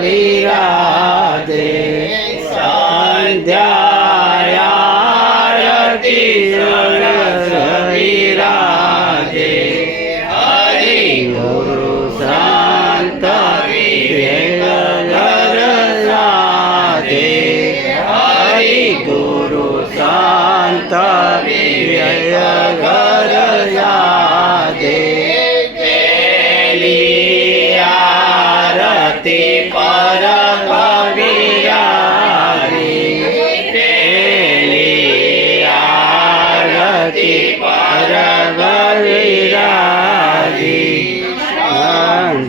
વિરાજે સંધ્યાયારતી સરસ વિરાજે હરિ ગુરુ વિવેક રાધે હરિ ગુરુ સંત વિવેક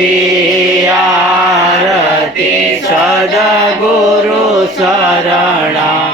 સ્તુતિ આરતી સદગુરુ શરણા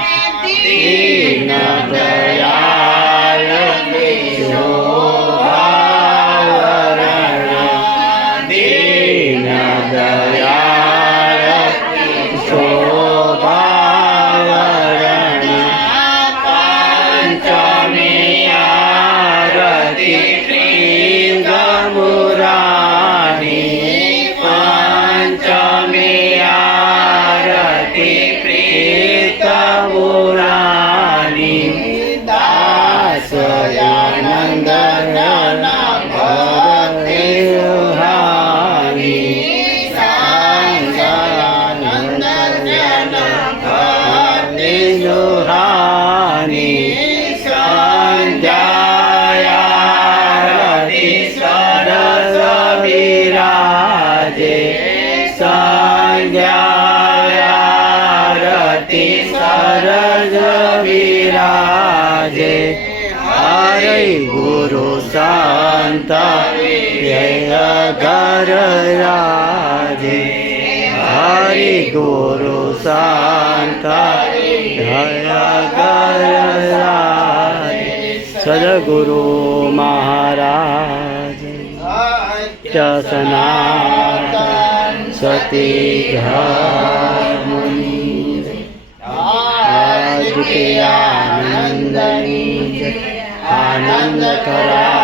હરે ગુરુ શાંતા જય ગર રાજે હરે ગુરુ શાંતા જય ગર રાજે સદગુરુ મહારાજ સનાતન સતી મુનિ أنك راع